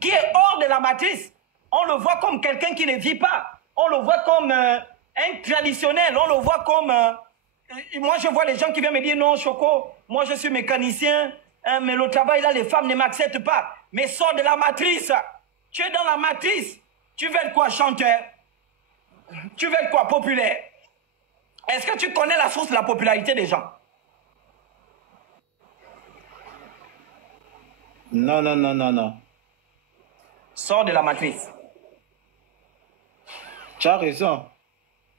qui est hors de la matrice. On le voit comme quelqu'un qui ne vit pas. On le voit comme un traditionnel. On le voit comme... moi, je vois les gens qui viennent me dire, non, Choco, moi, je suis mécanicien, hein, mais le travail, là, les femmes ne m'acceptent pas. Mais sors de la matrice. Tu es dans la matrice. Tu veux être quoi, chanteur? Tu veux être quoi, populaire? Est-ce que tu connais la source de la popularité des gens? Non, non, non, non, non. Sors de la matrice. Tu as raison.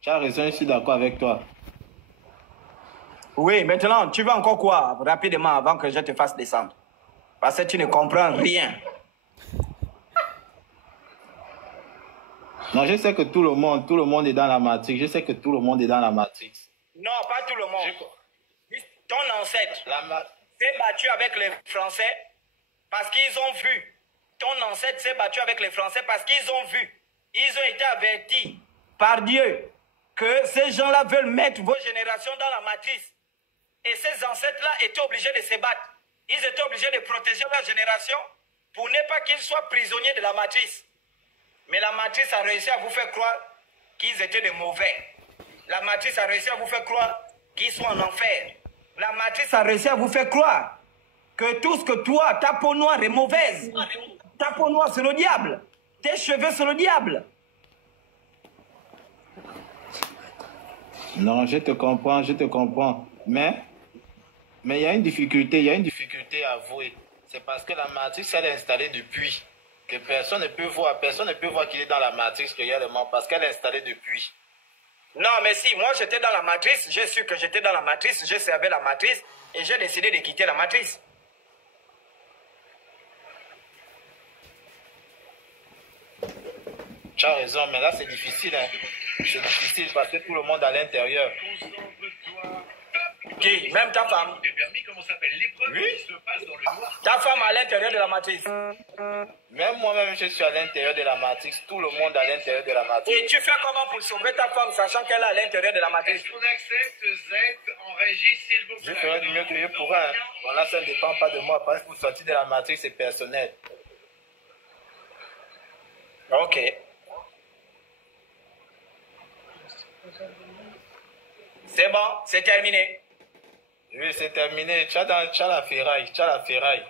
Tu as raison, je suis d'accord avec toi. Oui, maintenant, tu veux encore quoi, rapidement, avant que je te fasse descendre? Parce que tu ne comprends rien. Non, je sais que tout le monde est dans la matrice. Je sais que tout le monde est dans la matrice. Non, pas tout le monde. Ton ancêtre s'est battu avec les Français parce qu'ils ont vu. Ton ancêtre s'est battu avec les Français parce qu'ils ont vu. Ils ont été avertis par Dieu que ces gens-là veulent mettre vos générations dans la matrice. Et ces ancêtres-là étaient obligés de se battre. Ils étaient obligés de protéger leur génération pour ne pas qu'ils soient prisonniers de la matrice. Mais la matrice a réussi à vous faire croire qu'ils étaient des mauvais. La matrice a réussi à vous faire croire qu'ils sont en enfer. La matrice a réussi à vous faire croire que tout ce que toi, ta peau noire est mauvaise. Ta peau noire, c'est le diable. Tes cheveux, c'est le diable. Non, je te comprends, je te comprends. Mais il y a une difficulté à avouer. C'est parce que la matrice, elle est installée depuis. Que personne ne peut voir qu'il est dans la matrice réellement parce qu'elle est installée depuis. Non, mais si, moi j'étais dans la matrice, j'ai su que j'étais dans la matrice, je servais la matrice et j'ai décidé de quitter la matrice. Tu as raison, mais là c'est difficile. Hein. C'est difficile parce que tout le monde à l'intérieur. Qui? Même ta femme? Oui. Ta femme à l'intérieur de la matrice. Même moi-même, je suis à l'intérieur de la matrice. Tout le monde à l'intérieur de la matrice. Et tu fais comment pour sauver ta femme, sachant qu'elle est à l'intérieur de la matrice? Est-ce qu'on accepte Z en régie, s'il vous plaît? Je ferai du mieux que je pourrai. Hein. Voilà, ça ne dépend pas de moi. Parce que pour sortir de la matrice, c'est personnel. Ok. C'est bon, c'est terminé. Oui, c'est terminé. Tu as la ferraille. Tu as la ferraille.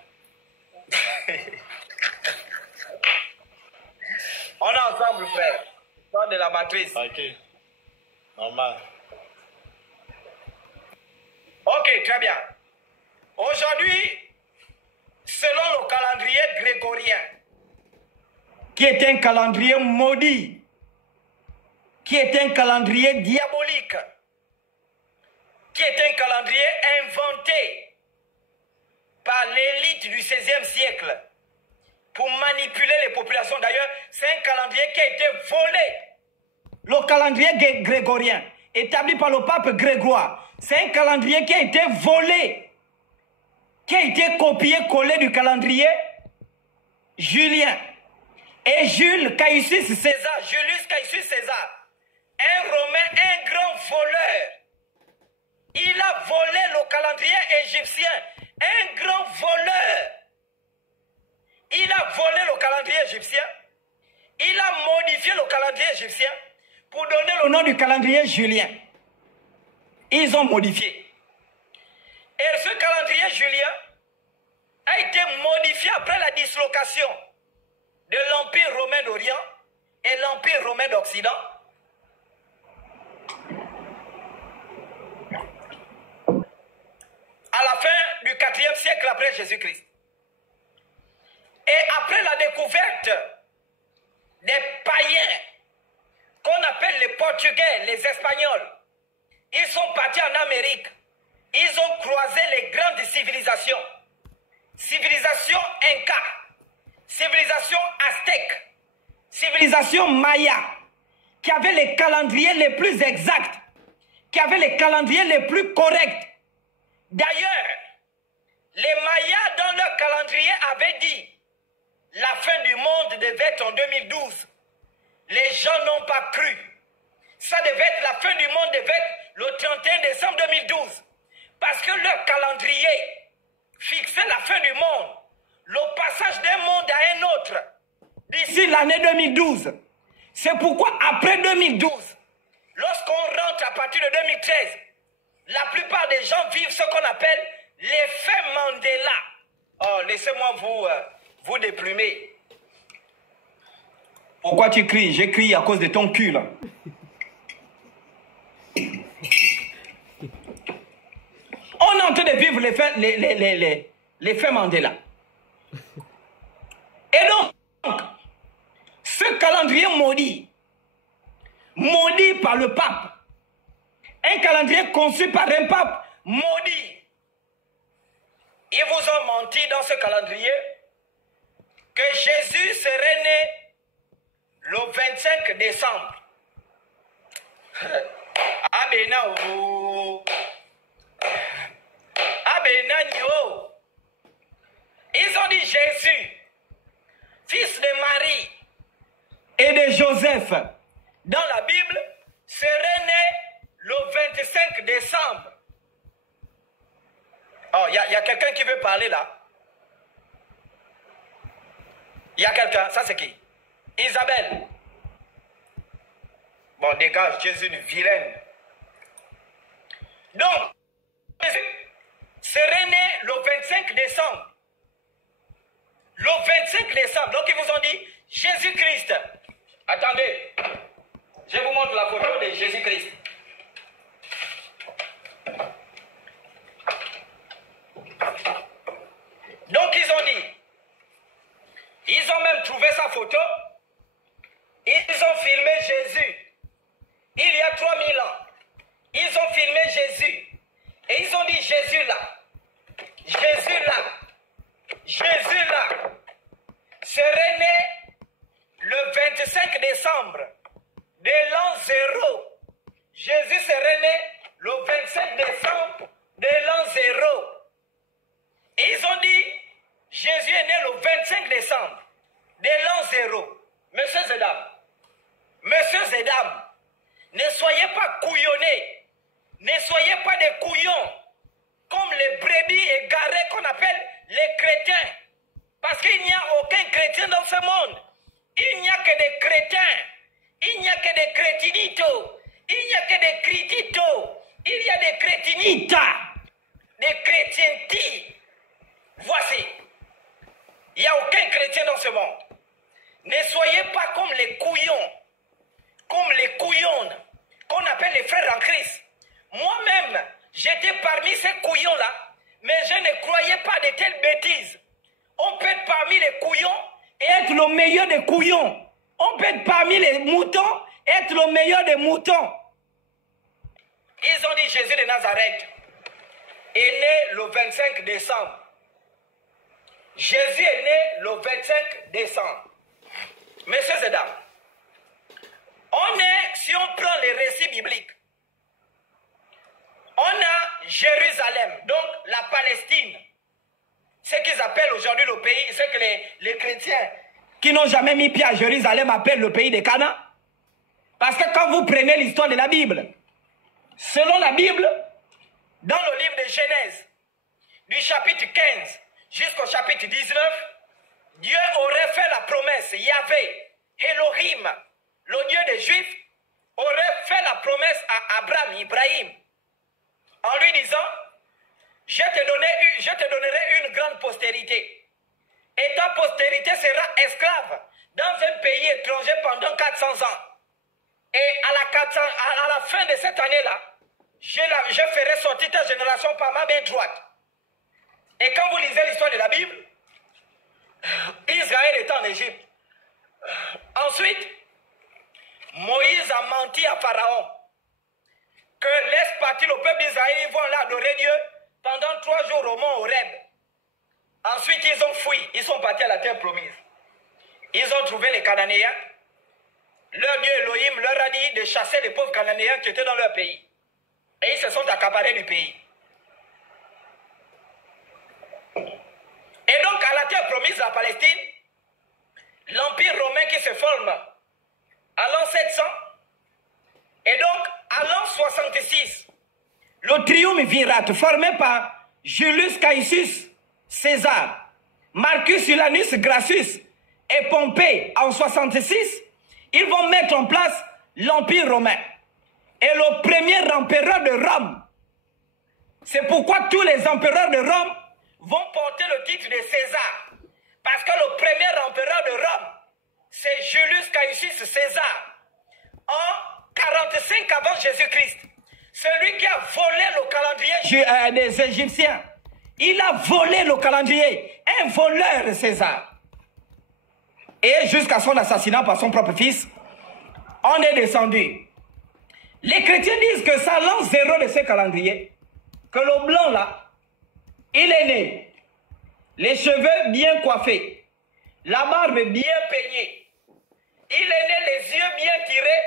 On est ensemble, frère. Sors de la matrice. Ok. Normal. Ok, très bien. Aujourd'hui, selon le calendrier grégorien, qui est un calendrier maudit, qui est un calendrier diabolique, qui est un calendrier inventé par l'élite du XVIe siècle pour manipuler les populations. D'ailleurs, c'est un calendrier qui a été volé. Le calendrier grégorien, établi par le pape Grégoire, c'est un calendrier qui a été volé, qui a été copié-collé du calendrier julien. Et Jules Caïus César, Julius Caïus César, un Romain, un grand voleur, il a volé le calendrier égyptien, un grand voleur. Il a volé le calendrier égyptien, il a modifié le calendrier égyptien pour donner le nom du calendrier julien. Ils ont modifié. Et ce calendrier julien a été modifié après la dislocation de l'Empire romain d'Orient et l'Empire romain d'Occident. À la fin du 4e siècle après Jésus-Christ. Et après la découverte des païens qu'on appelle les Portugais, les Espagnols, ils sont partis en Amérique. Ils ont croisé les grandes civilisations. Civilisation Inca, civilisation aztèque, civilisation maya, qui avaient les calendriers les plus exacts, qui avaient les calendriers les plus corrects. D'ailleurs, les Mayas dans leur calendrier avaient dit la fin du monde devait être en 2012. Les gens n'ont pas cru. Ça devait être la fin du monde devait être le 31 décembre 2012. Parce que leur calendrier fixait la fin du monde, le passage d'un monde à un autre. l'année 2012. C'est pourquoi après 2012, lorsqu'on rentre à partir de 2013, la plupart des gens vivent ce qu'on appelle l'effet Mandela. Oh, laissez-moi vous déplumer. Pourquoi tu cries? J'ai crié à cause de ton cul, là. On est en train de vivre l'effet Mandela. Et donc, ce calendrier maudit par le pape, un calendrier conçu par un pape maudit, ils vous ont menti dans ce calendrier que Jésus serait né le 25 décembre. Ils ont dit Jésus, fils de Marie et de Joseph, dans la Bible, serait né le 25 décembre. Oh, il y a quelqu'un qui veut parler là. Il y a quelqu'un, ça c'est qui? Isabelle. Bon, dégage, Jésus une vilaine. Donc, Jésus serait né le 25 décembre. Le 25 décembre. Donc, ils vous ont dit Jésus-Christ. Attendez, je vous montre la photo de Jésus-Christ. Donc, ils ont dit, ils ont même trouvé sa photo. Ils ont filmé Jésus. Il y a 3000 ans. Ils ont filmé Jésus. Et ils ont dit Jésus là. Jésus là. Jésus là. Serait né le 25 décembre de l'an 0. Jésus serait né le 25 décembre de l'an 0. Et ils ont dit Jésus est né le 25 décembre de l'an 0. Messieurs et dames, ne soyez pas couillonnés, ne soyez pas des couillons, comme les brebis égarés qu'on appelle les chrétiens. Parce qu'il n'y a aucun chrétien dans ce monde. Il n'y a que des crétins, il n'y a que des crétinitos, il n'y a que des crititos, il y a des crétinitas, des chrétientis. Voici, il n'y a aucun chrétien dans ce monde. Ne soyez pas comme les couillons, comme les couillonnes, qu'on appelle les frères en Christ. Moi-même, j'étais parmi ces couillons-là, mais je ne croyais pas de telles bêtises. On peut être parmi les couillons et être le meilleur des couillons. On peut être parmi les moutons et être le meilleur des moutons. Ils ont dit Jésus de Nazareth est né le 25 décembre. Jésus est né le 25 décembre. Messieurs et dames, si on prend les récits bibliques, on a Jérusalem, donc la Palestine, ce qu'ils appellent aujourd'hui le pays, ce que les chrétiens qui n'ont jamais mis pied à Jérusalem appellent le pays des Canaan. Parce que quand vous prenez l'histoire de la Bible, selon la Bible, dans le livre de Genèse, du chapitre 15 jusqu'au chapitre 19, Dieu aurait fait la promesse, Yahvé, Elohim, le Dieu des Juifs, aurait fait la promesse à Abraham, Ibrahim, en lui disant, je te donnerai une grande postérité, et ta postérité sera esclave dans un pays étranger pendant 400 ans. Et à la fin de cette année-là, je ferai sortir ta génération par ma main droite. Et quand vous lisez l'histoire de la Bible, Israël est en Égypte. Ensuite, Moïse a menti à Pharaon que laisse partir le peuple d'Israël, ils vont là adorer Dieu pendant 3 jours au mont Horeb. Ensuite, ils ont fui, ils sont partis à la terre promise. Ils ont trouvé les Cananéens. Leur Dieu Elohim leur a dit de chasser les pauvres Cananéens qui étaient dans leur pays. Et ils se sont accaparés du pays. Et donc, à la terre promise, la Palestine, l'Empire romain qui se forme à l'an 700, et donc, à l'an 66, le triumvirat formé par Julius Caesar, Marcus Silanus Crassus est pompée en 66, ils vont mettre en place l'Empire romain. Et le premier empereur de Rome, c'est pourquoi tous les empereurs de Rome vont porter le titre de César. Parce que le premier empereur de Rome, c'est Julius Cassius César. En 45 avant Jésus-Christ. Celui qui a volé le calendrier des Égyptiens. Il a volé le calendrier. Un voleur, César. Et jusqu'à son assassinat par son propre fils, on est descendu. Les chrétiens disent que ça lance zéro de ce calendrier. Que le blanc là, il est né. Les cheveux bien coiffés. La barbe bien peignée. Il est né les yeux bien tirés,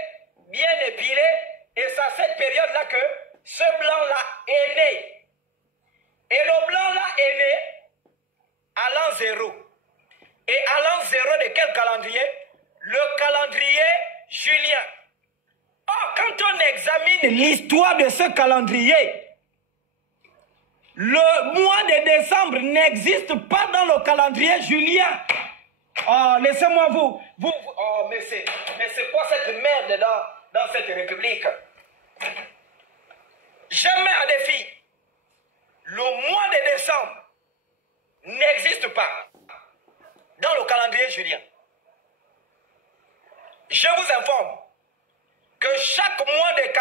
bien épilés. Et c'est à cette période-là que ce blanc-là est né. Et le blanc-là est né à l'an 0. Et à l'an 0 de quel calendrier? Le calendrier julien. Or, quand on examine l'histoire de ce calendrier, le mois de décembre n'existe pas dans le calendrier julien. Oh, laissez-moi vous. Oh, mais c'est quoi cette merde dans cette république? Je mets à défi. Le mois de décembre n'existe pas dans le calendrier julien. Je vous informe que chaque mois du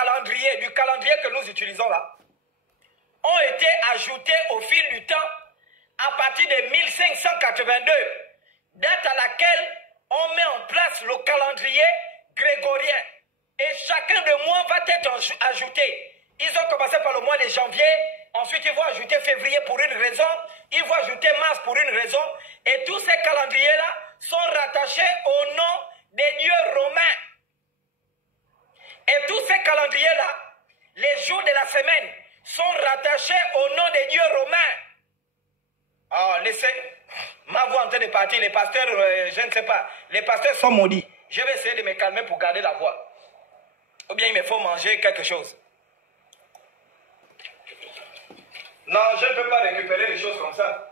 calendrier que nous utilisons là, ont été ajoutés au fil du temps à partir de 1582, date à laquelle on met en place le calendrier grégorien. Et chacun des mois va être ajouté. Ils ont commencé par le mois de janvier, ensuite ils vont ajouter février pour une raison, ils vont ajouter mars pour une raison, et tous ces calendriers-là sont rattachés au nom des dieux romains. Et tous ces calendriers-là, les jours de la semaine, sont rattachés au nom des dieux romains. Oh, laissez ma voix en train de partir, les pasteurs, je ne sais pas, les pasteurs sont maudits. Je vais essayer de me calmer pour garder la voix. Ou bien il me faut manger quelque chose. Non, je ne peux pas récupérer les choses comme ça.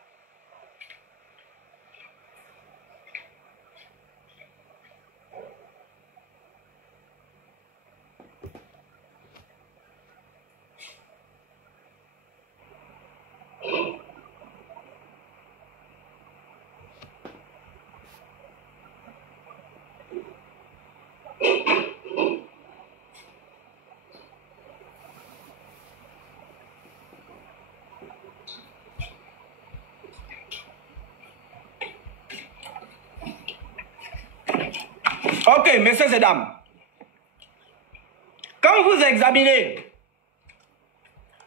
Ok, messieurs et dames, quand vous examinez,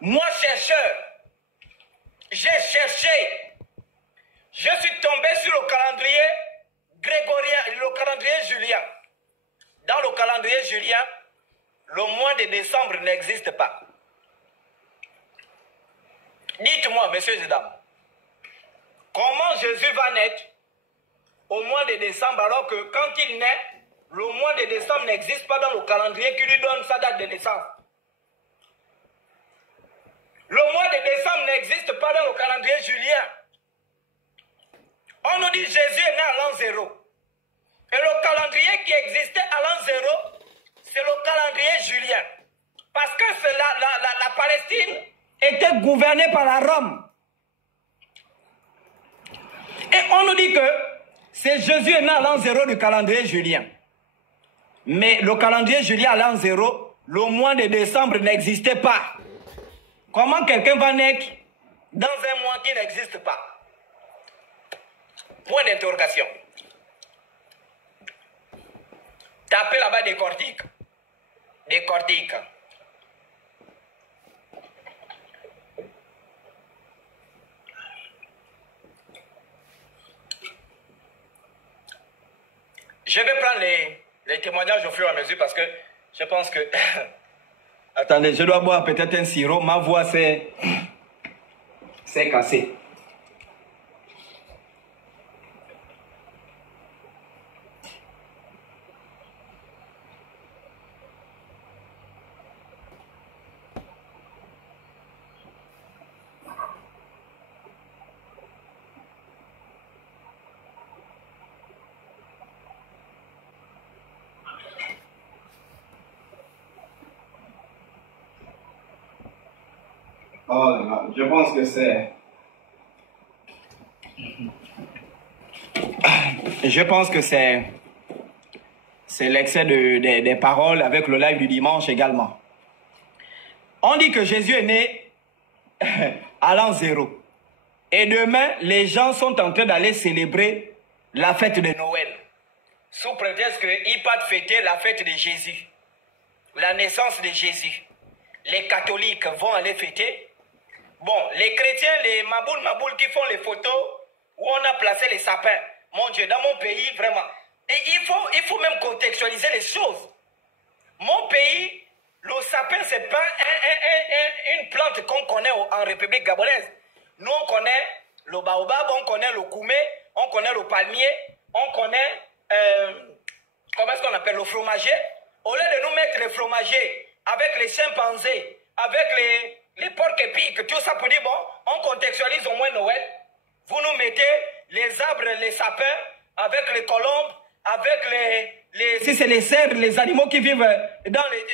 moi chercheur, j'ai cherché, je suis tombé sur le calendrier grégorien, le calendrier julien. Dans le calendrier julien, le mois de décembre n'existe pas. Dites-moi, messieurs et dames, comment Jésus va naître au mois de décembre alors que quand il naît, le mois de décembre n'existe pas dans le calendrier qui lui donne sa date de naissance. Le mois de décembre n'existe pas dans le calendrier julien. On nous dit Jésus est né à l'an 0. Et le calendrier qui existait à l'an 0, c'est le calendrier julien. Parce que la Palestine était gouvernée par la Rome. Et on nous dit que c'est Jésus est né à l'an 0 du calendrier julien. Mais le calendrier julien à l'an 0, le mois de décembre n'existait pas. Comment quelqu'un va naître dans un mois qui n'existe pas? Point d'interrogation. Tapez là-bas décortique. Décortique. Je vais prendre les témoignages au fur et à mesure parce que je pense que... Attendez, je dois boire peut-être un sirop. Ma voix s'est cassée. Oh là là, je pense que c'est... Je pense que c'est l'excès des paroles avec le live du dimanche également. On dit que Jésus est né à l'an 0. Et demain, les gens sont en train d'aller célébrer la fête de Noël. Sous prétexte qu'ils partent fêter la fête de Jésus. La naissance de Jésus. Les catholiques vont aller fêter. Bon, les chrétiens, les maboules qui font les photos où on a placé les sapins. Mon Dieu, dans mon pays, vraiment. Et il faut même contextualiser les choses. Mon pays, le sapin, ce n'est pas une plante qu'on connaît en République gabonaise. Nous, on connaît le baobab, on connaît le koumé, on connaît le palmier, on connaît, comment est-ce qu'on appelle, le fromager. Au lieu de nous mettre les fromagers avec les chimpanzés, avec les porcs épics, tout ça pour dire, bon, on contextualise au moins Noël. Vous nous mettez les arbres, les sapins, avec les colombes, avec si c'est les cerfs, les animaux qui vivent dans les...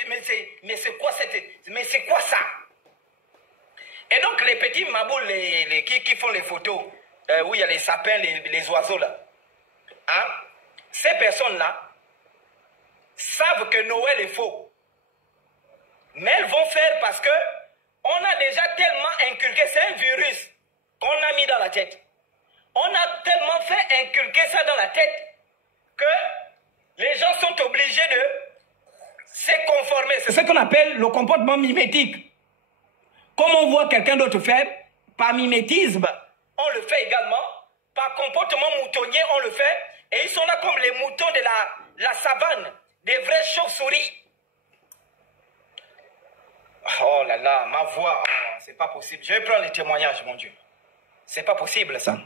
Mais c'est quoi ça? Et donc les petits maboules qui font les photos, où il y a les sapins, les oiseaux là, hein? Ces personnes-là savent que Noël est faux. Mais elles vont faire parce que on a déjà tellement inculqué, c'est un virus qu'on a mis dans la tête. On a tellement fait inculquer ça dans la tête que les gens sont obligés de se conformer. C'est ce qu'on appelle le comportement mimétique. Comme on voit quelqu'un d'autre faire, par mimétisme, on le fait également. Par comportement moutonnier, on le fait. Et ils sont là comme les moutons de la savane, des vraies chauves-souris. Oh là là, ma voix, oh, c'est pas possible. Je vais prendre les témoignages, mon Dieu. C'est pas possible, ça.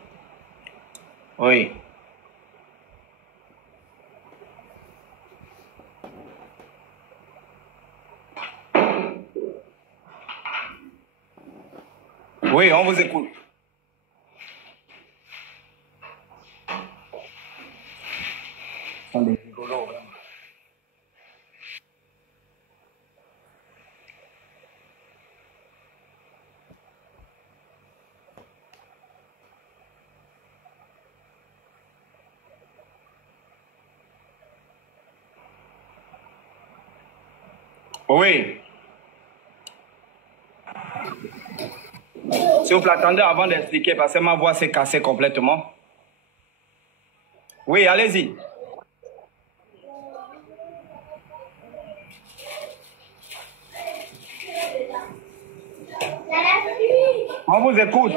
Oui. Oui, on vous écoute. On est rigolos, vraiment. Oui. Si vous l'attendez avant d'expliquer, parce que ma voix s'est cassée complètement. Oui, allez-y. On vous écoute.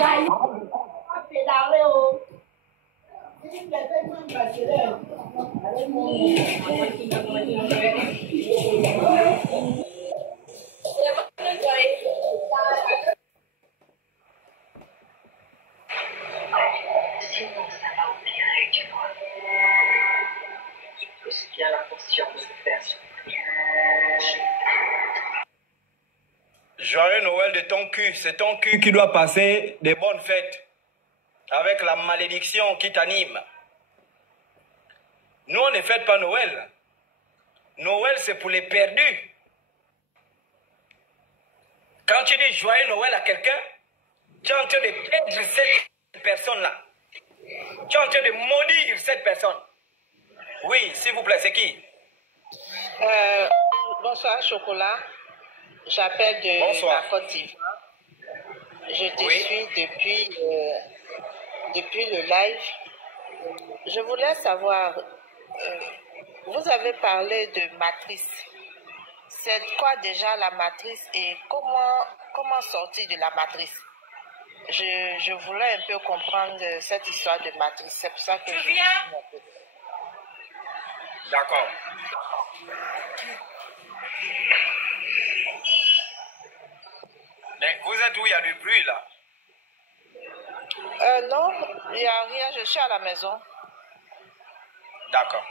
Joyeux Noël de ton cul, c'est ton cul qui doit passer des bonnes fêtes avec la malédiction qui t'anime. Nous, on ne fête pas Noël. Noël, c'est pour les perdus. Quand tu dis joyeux Noël à quelqu'un, tu es en train de perdre cette personne-là. Tu es en train de maudire cette personne. Oui, s'il vous plaît, c'est qui? Bonsoir, Chocolat. J'appelle de la Côte d'Ivoire. Je te suis depuis le live. Je voulais savoir, vous avez parlé de matrice. C'est quoi déjà la matrice et comment sortir de la matrice? Je voulais un peu comprendre cette histoire de matrice. C'est pour ça que je viens. D'accord. Mais vous êtes où il y a du bruit là? Non, il n'y a rien, je suis à la maison. D'accord.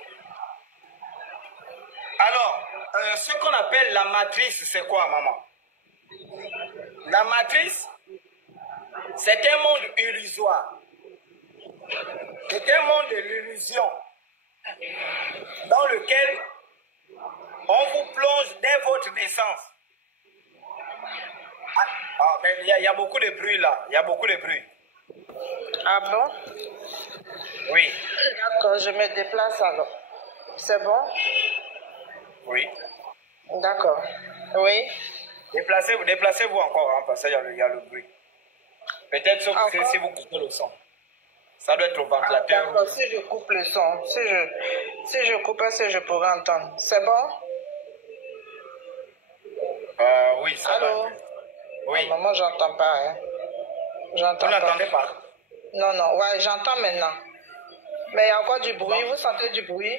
Alors, ce qu'on appelle la matrice, c'est quoi, maman? La matrice, c'est un monde illusoire. C'est un monde de l'illusion dans lequel on vous plonge dès votre naissance. Ah, mais il y a beaucoup de bruit là. Il y a beaucoup de bruit. Ah bon? Oui. D'accord, je me déplace alors. C'est bon? Oui. D'accord. Oui. Déplacez-vous encore, hein, parce qu'il y a le bruit. Peut-être sauf que si vous coupez le son. Ça doit être au ventilateur. D'accord, si je coupe le son, si je coupe ça, je pourrais entendre. C'est bon? Oui, ça Allô? va. Oui. Ah, moi, j'entends pas. Hein. Vous n'entendez pas? Non, non, ouais, j'entends maintenant. Mais il y a encore du bruit. Vous sentez du bruit?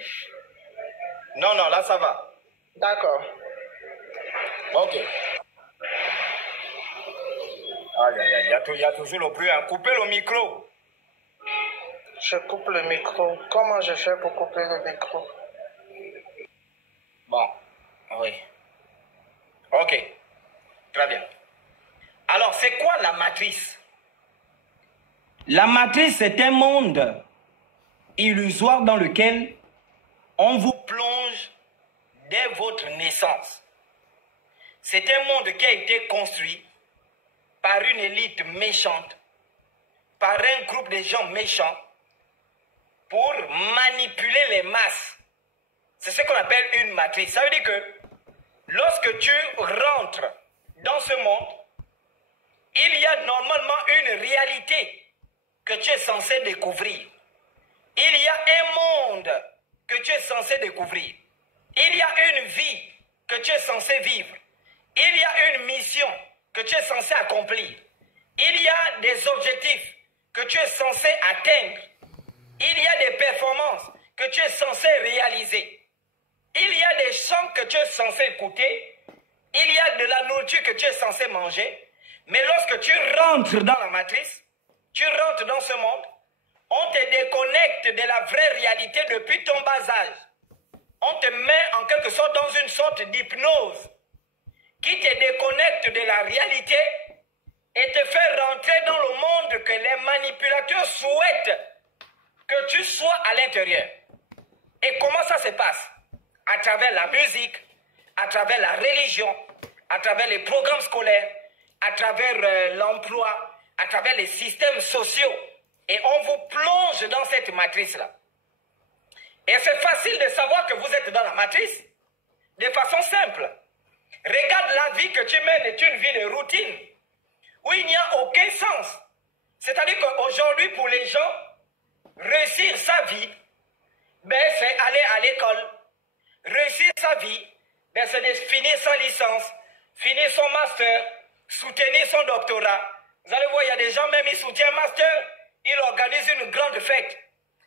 Non, non, là, ça va. D'accord. Ok. Il y a toujours le bruit. Hein. Coupez le micro. Je coupe le micro. Comment je fais pour couper le micro? Bon, oui. Ok, très bien. Alors, c'est quoi la matrice? La matrice, c'est un monde illusoire dans lequel on vous plonge dès votre naissance. C'est un monde qui a été construit par une élite méchante, par un groupe de gens méchants, pour manipuler les masses. C'est ce qu'on appelle une matrice. Ça veut dire que lorsque tu rentres dans ce monde, il y a normalement une réalité que tu es censé découvrir. Il y a un monde que tu es censé découvrir. Il y a une vie que tu es censé vivre. Il y a une mission que tu es censé accomplir. Il y a des objectifs que tu es censé atteindre. Il y a des performances que tu es censé réaliser. Il y a des chants que tu es censé écouter. Il y a de la nourriture que tu es censé manger. Mais lorsque tu rentres dans la matrice, tu rentres dans ce monde, on te déconnecte de la vraie réalité depuis ton bas âge. On te met en quelque sorte dans une sorte d'hypnose qui te déconnecte de la réalité et te fait rentrer dans le monde que les manipulateurs souhaitent que tu sois à l'intérieur. Et comment ça se passe? À travers la musique, à travers la religion, à travers les programmes scolaires, à travers l'emploi, à travers les systèmes sociaux. Et on vous plonge dans cette matrice-là. Et c'est facile de savoir que vous êtes dans la matrice de façon simple. Regarde, la vie que tu mènes est une vie de routine où il n'y a aucun sens. C'est-à-dire qu'aujourd'hui, pour les gens, réussir sa vie, ben, c'est aller à l'école. Réussir sa vie, ben, c'est de finir sa licence, finir son master, soutenir son doctorat. Vous allez voir, il y a des gens, même ils soutiennent un master, ils organisent une grande fête.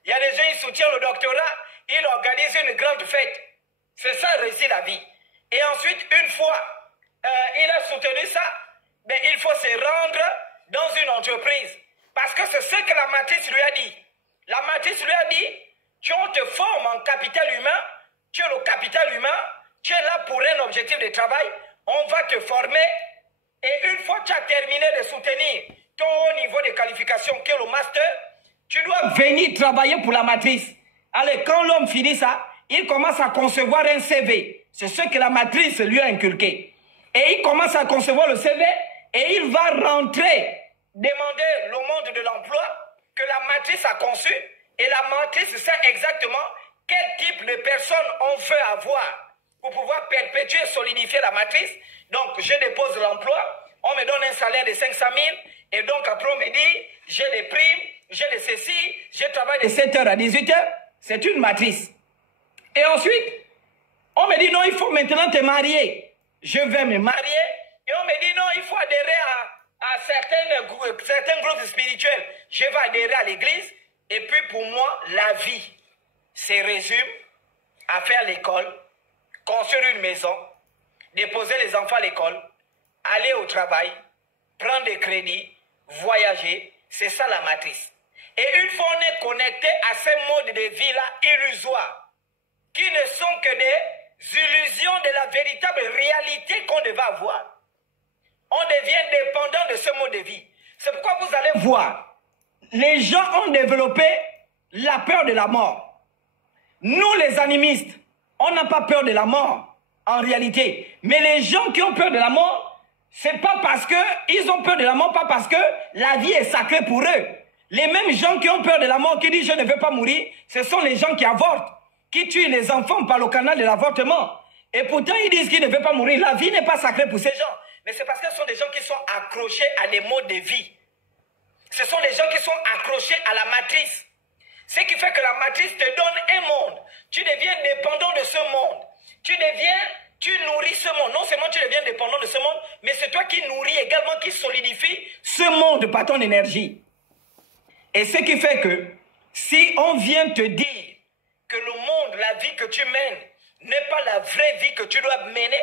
Il y a des gens, ils soutiennent le doctorat, ils organisent une grande fête. C'est ça, réussir la vie. Et ensuite, une fois il a soutenu ça, ben, il faut se rendre dans une entreprise. Parce que c'est ce que la matrice lui a dit. La matrice lui a dit, on te forme en capital humain, tu es le capital humain, tu es là pour un objectif de travail, on va te former, et une fois que tu as terminé de soutenir ton haut niveau de qualification, qui est le master, tu dois venir travailler pour la matrice. Allez, quand l'homme finit ça, il commence à concevoir un CV. C'est ce que la matrice lui a inculqué. Et il commence à concevoir le CV, et il va rentrer, demander le monde de l'emploi que la matrice a conçu, et la matrice sait exactement quel type de personne on veut avoir pour pouvoir perpétuer, solidifier la matrice. Donc, je dépose l'emploi, on me donne un salaire de 500 000, et donc après on me dit, j'ai des primes, j'ai de ceci, je travaille de 7h à 18h, c'est une matrice. Et ensuite, on me dit, non, il faut maintenant te marier. Je vais me marier, et on me dit, non, il faut adhérer à certains groupes spirituels. Je vais adhérer à l'église, et puis pour moi, la vie se résume à faire l'école, construire une maison, déposer les enfants à l'école, aller au travail, prendre des crédits, voyager. C'est ça la matrice. Et une fois on est connecté à ces modes de vie-là illusoires, qui ne sont que des illusions de la véritable réalité qu'on devait avoir, on devient dépendant de ce mode de vie. C'est pourquoi vous allez voir, les gens ont développé la peur de la mort. Nous, les animistes, on n'a pas peur de la mort, en réalité. Mais les gens qui ont peur de la mort, C'est pas parce qu'ils ont peur de la mort, pas parce que la vie est sacrée pour eux. Les mêmes gens qui ont peur de la mort, qui disent je ne veux pas mourir, ce sont les gens qui avortent, qui tuent les enfants par le canal de l'avortement. Et pourtant ils disent qu'ils ne veulent pas mourir. La vie n'est pas sacrée pour ces gens. Mais c'est parce que ce sont des gens qui sont accrochés à des modes de vie. Ce sont les gens qui sont accrochés à la matrice. Ce qui fait que la matrice te donne un monde. Tu deviens dépendant de ce monde. Tu nourris ce monde. Non seulement tu deviens dépendant de ce monde, mais c'est toi qui nourris également, qui solidifie ce monde par ton énergie. Et ce qui fait que, si on vient te dire que le monde, la vie que tu mènes, n'est pas la vraie vie que tu dois mener,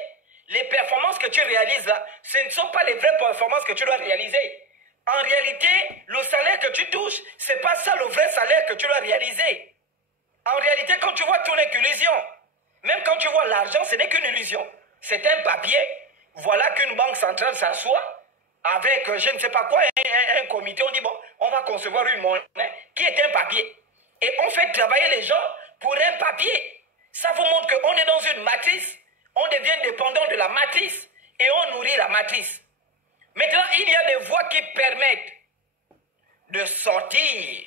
les performances que tu réalises là, ce ne sont pas les vraies performances que tu dois réaliser. En réalité, le salaire que tu touches, ce n'est pas ça le vrai salaire que tu dois réaliser. En réalité, quand tu vois, tout n'est qu'illusion. Même quand tu vois l'argent, ce n'est qu'une illusion. C'est un papier. Voilà qu'une banque centrale s'assoit avec, je ne sais pas quoi, un comité. On dit, bon, on va concevoir une monnaie qui est un papier. Et on fait travailler les gens pour un papier. Ça vous montre qu'on est dans une matrice. On devient dépendant de la matrice et on nourrit la matrice. Maintenant, il y a des voies qui permettent de sortir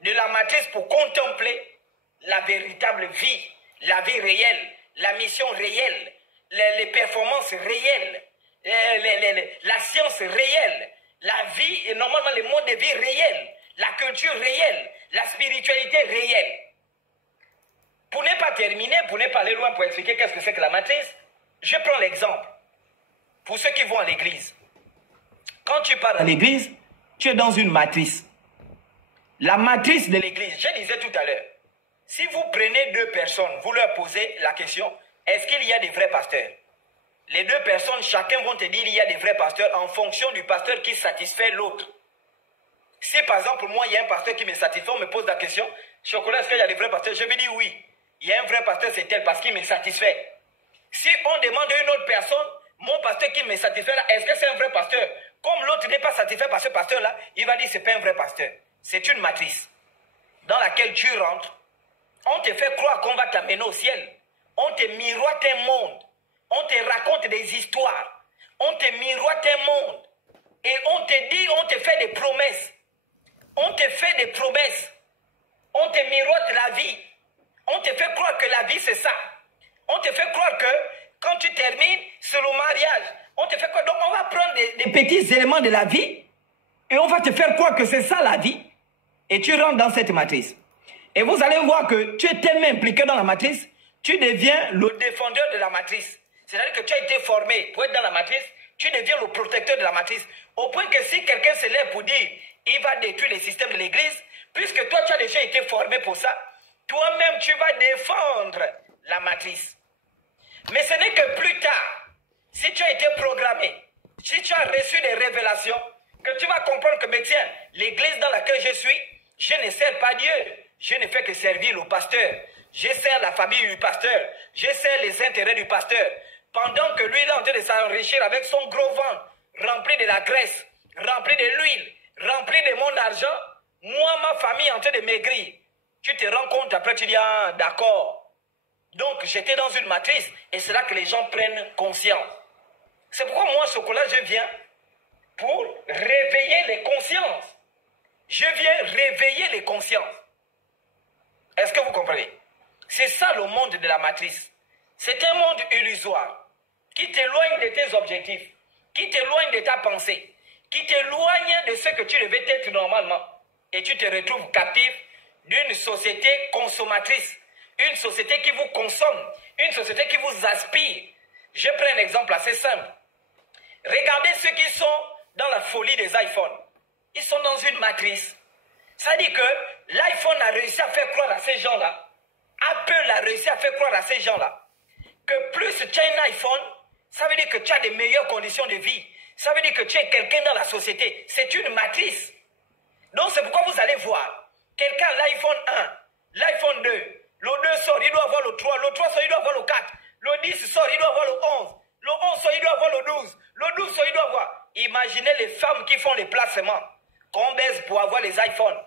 de la matrice pour contempler la véritable vie, la vie réelle, la mission réelle, les performances réelles, la science réelle, la vie, et normalement les modes de vie réels, la culture réelle, la spiritualité réelle. Pour ne pas terminer, pour ne pas aller loin pour expliquer qu'est-ce que c'est que la matrice, je prends l'exemple. Pour ceux qui vont à l'église. Quand tu pars à l'église, tu es dans une matrice. La matrice de l'église, je disais tout à l'heure, si vous prenez deux personnes, vous leur posez la question, est-ce qu'il y a des vrais pasteurs? Les deux personnes, chacun vont te dire il y a des vrais pasteurs en fonction du pasteur qui satisfait l'autre. Si par exemple, moi, il y a un pasteur qui me satisfait, on me pose la question, Chocolat, est-ce qu'il y a des vrais pasteurs? Je vais dire oui. Il y a un vrai pasteur, c'est tel parce qu'il me satisfait. Si on demande à une autre personne, mon pasteur qui me satisfait là, est-ce que c'est un vrai pasteur? Comme l'autre n'est pas satisfait par ce pasteur-là, il va dire c'est pas un vrai pasteur. C'est une matrice dans laquelle tu rentres. On te fait croire qu'on va t'amener au ciel. On te miroite un monde. On te raconte des histoires. On te miroite un monde. Et on te dit, on te fait des promesses. On te fait des promesses. On te miroite la vie. On te fait croire que la vie c'est ça. On te fait croire que quand tu termines, c'est le mariage. On te fait croire. Donc on va prendre des petits éléments de la vie et on va te faire croire que c'est ça la vie. Et tu rentres dans cette matrice. Et vous allez voir que tu es tellement impliqué dans la matrice, tu deviens le défendeur de la matrice. C'est-à-dire que tu as été formé pour être dans la matrice, tu deviens le protecteur de la matrice. Au point que si quelqu'un se lève pour dire il va détruire les systèmes de l'église, puisque toi tu as déjà été formé pour ça, toi-même tu vas défendre la matrice. Mais ce n'est que plus tard, si tu as été programmé, si tu as reçu des révélations, que tu vas comprendre que, mais tiens, l'église dans laquelle je suis, je ne sers pas Dieu. Je ne fais que servir le pasteur. Je sers la famille du pasteur. Je sers les intérêts du pasteur. Pendant que lui, il est en train de s'enrichir avec son gros ventre, rempli de la graisse, rempli de l'huile, rempli de mon argent, moi, ma famille, en train de maigrir. Tu te rends compte, après tu dis, ah, d'accord. Donc, j'étais dans une matrice, et c'est là que les gens prennent conscience. C'est pourquoi moi, Chocolat, je viens pour réveiller les consciences. Je viens réveiller les consciences. Est-ce que vous comprenez? C'est ça le monde de la matrice. C'est un monde illusoire qui t'éloigne de tes objectifs, qui t'éloigne de ta pensée, qui t'éloigne de ce que tu devais être normalement. Et tu te retrouves captif d'une société consommatrice, une société qui vous consomme, une société qui vous aspire. Je prends un exemple assez simple. Regardez ceux qui sont dans la folie des iPhones. Ils sont dans une matrice. Ça veut dire que l'iPhone a réussi à faire croire à ces gens-là, Apple a réussi à faire croire à ces gens-là, que plus tu as un iPhone, ça veut dire que tu as des meilleures conditions de vie. Ça veut dire que tu es quelqu'un dans la société. C'est une matrice. Donc c'est pourquoi vous allez voir, quelqu'un a l'iPhone 1, l'iPhone 2, le 2 sort, il doit avoir le 3, le 3 sort, il doit avoir le 4, le 10 sort, il doit avoir le 11, le 11 sort, il doit avoir le 12, le 12 sort, il doit avoir. Imaginez les femmes qui font les placements, qu'on baise pour avoir les iPhones.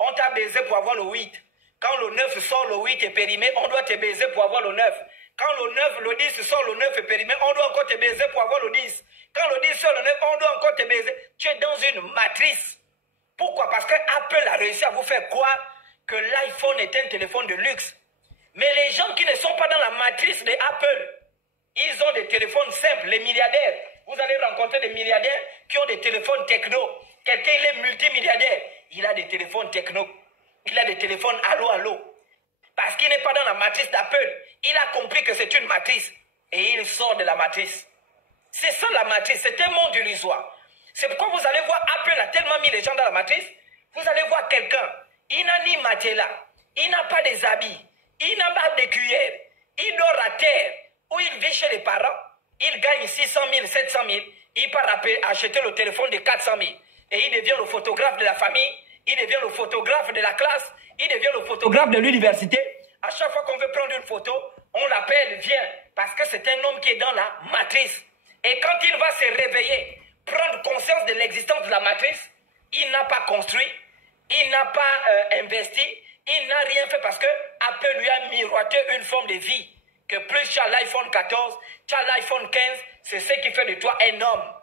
On t'a baisé pour avoir le 8. Quand le 9 sort, le 8 est périmé, on doit te baiser pour avoir le 9. Quand le 9, le 10 sort le 9 est périmé, on doit encore te baiser pour avoir le 10. Quand le 10 sort le 9, on doit encore te baiser. Tu es dans une matrice. Pourquoi? Parce que Apple a réussi à vous faire croire que l'iPhone est un téléphone de luxe. Mais les gens qui ne sont pas dans la matrice de Apple, ils ont des téléphones simples, les milliardaires. Vous allez rencontrer des milliardaires qui ont des téléphones techno. Quelqu'un, il est multimilliardaire. Il a des téléphones techno. Il a des téléphones allô. Parce qu'il n'est pas dans la matrice d'Apple. Il a compris que c'est une matrice. Et il sort de la matrice. C'est ça la matrice. C'est un monde illusoire. C'est pourquoi vous allez voir, Apple a tellement mis les gens dans la matrice. Vous allez voir quelqu'un. Il n'a ni matelas. Il n'a pas des habits. Il n'a pas de cuillère. Il dort à terre. Ou il vit chez les parents. Il gagne 600 000, 700 000. Il part acheter le téléphone de 400 000. Et il devient le photographe de la famille. Il devient le photographe de la classe. Il devient le photographe de l'université. À chaque fois qu'on veut prendre une photo, on l'appelle, viens. Parce que c'est un homme qui est dans la matrice. Et quand il va se réveiller, prendre conscience de l'existence de la matrice, il n'a pas construit, il n'a pas investi, il n'a rien fait parce que Apple lui a miroité une forme de vie. Que plus tu as l'iPhone 14, tu as l'iPhone 15, c'est ce qui fait de toi un homme.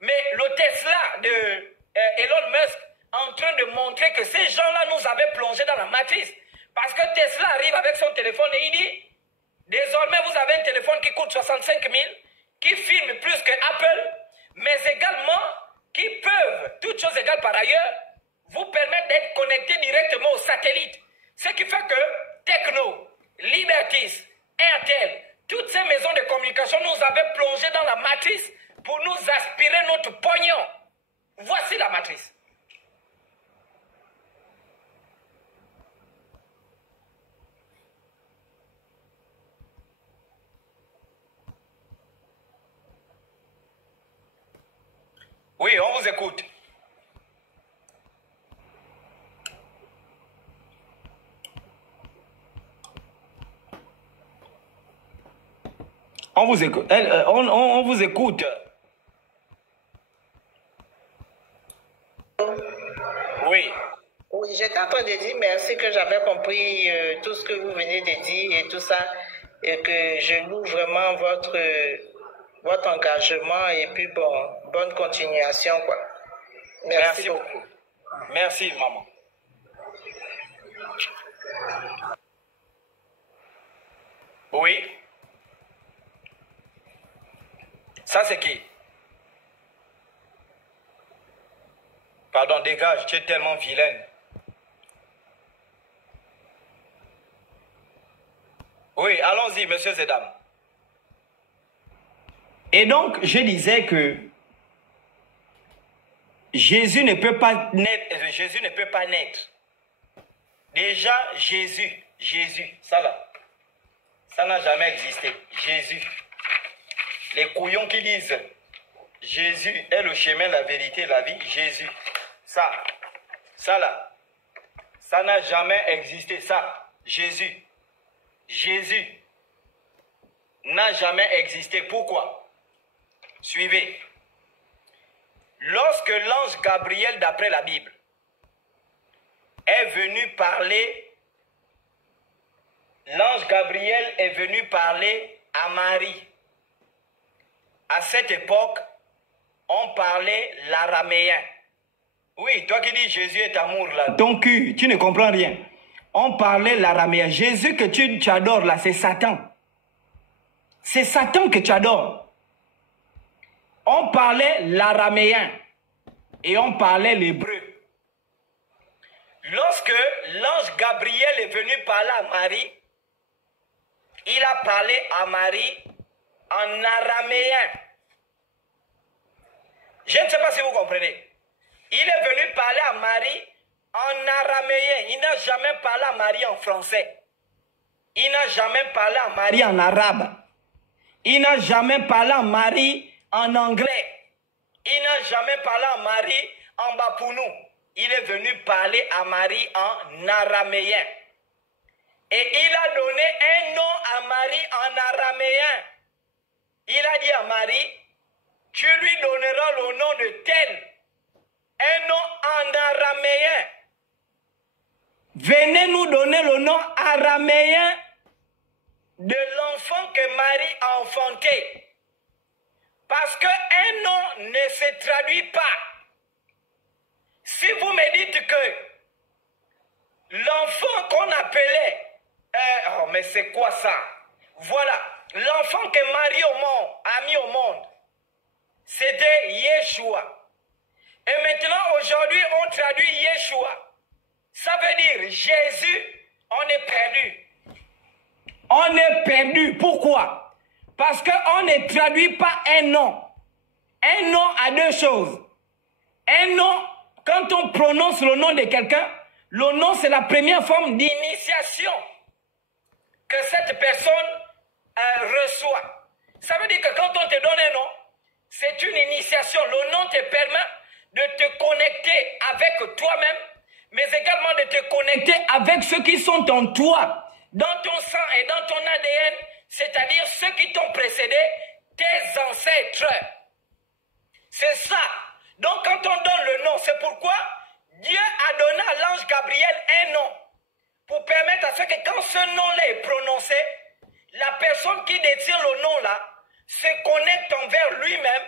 Mais le Tesla de Elon Musk est en train de montrer que ces gens-là nous avaient plongé dans la matrice. Parce que Tesla arrive avec son téléphone et il dit, désormais vous avez un téléphone qui coûte 65 000, qui filme plus que Apple, mais également qui peuvent, toutes choses égales par ailleurs, vous permettre d'être connecté directement au satellite. Ce qui fait que Tecno, Libertis, Airtel, toutes ces maisons de communication nous avaient plongé dans la matrice pour nous aspirer notre pognon. Voici la matrice. Oui, on vous écoute. On vous écoute. On vous écoute. Oui. Oui, j'étais en train de dire merci que j'avais compris tout ce que vous venez de dire et tout ça, et que je loue vraiment votre engagement et puis bonne continuation, quoi. Merci beaucoup. Merci, maman. Oui. Ça, c'est qui? Pardon, dégage, tu es tellement vilaine. Oui, allons-y, messieurs et dames. Et donc, je disais que Jésus ne peut pas naître. Déjà, Jésus, ça là, ça n'a jamais existé. Jésus. Les couillons qui disent Jésus est le chemin, la vérité, la vie, Jésus. Ça là, ça n'a jamais existé. Ça, Jésus n'a jamais existé. Pourquoi? Suivez. Lorsque l'ange Gabriel, d'après la Bible, est venu parler, l'ange Gabriel est venu parler à Marie. À cette époque, on parlait l'araméen. Oui, toi qui dis Jésus est amour là, ton cul, tu ne comprends rien. On parlait l'araméen. Jésus que tu adores là, c'est Satan. C'est Satan que tu adores. On parlait l'araméen et on parlait l'hébreu. Lorsque l'ange Gabriel est venu parler à Marie, il a parlé à Marie en araméen. Je ne sais pas si vous comprenez. Il est venu parler à Marie en araméen. Il n'a jamais parlé à Marie en français. Il n'a jamais parlé à Marie en arabe. Il n'a jamais parlé à Marie en anglais. Il n'a jamais parlé à Marie en bapounou. Il est venu parler à Marie en araméen. Et il a donné un nom à Marie en araméen. Il a dit à Marie, tu lui donneras le nom de tel. Un nom en araméen. Venez nous donner le nom araméen de l'enfant l'enfant que Marie a enfanté. Parce qu'un nom ne se traduit pas. Si vous me dites que l'enfant qu'on appelait, oh mais c'est quoi ça? Voilà, l'enfant que Marie a mis au monde, c'était Yeshua. Et maintenant, aujourd'hui, on traduit Yeshua. Ça veut dire Jésus, on est perdu. On est perdu. Pourquoi? Parce qu'on ne traduit pas un nom. Un nom a deux choses. Un nom, quand on prononce le nom de quelqu'un, le nom c'est la première forme d'initiation que cette personne reçoit. Ça veut dire que quand on te donne un nom, c'est une initiation. Le nom te permet de te connecter avec toi-même, mais également de te connecter avec ceux qui sont en toi, dans ton sang et dans ton ADN, c'est-à-dire ceux qui t'ont précédé, tes ancêtres. C'est ça. Donc quand on donne le nom, c'est pourquoi Dieu a donné à l'ange Gabriel un nom, pour permettre à ce que quand ce nom-là est prononcé, la personne qui détient le nom-là se connecte envers lui-même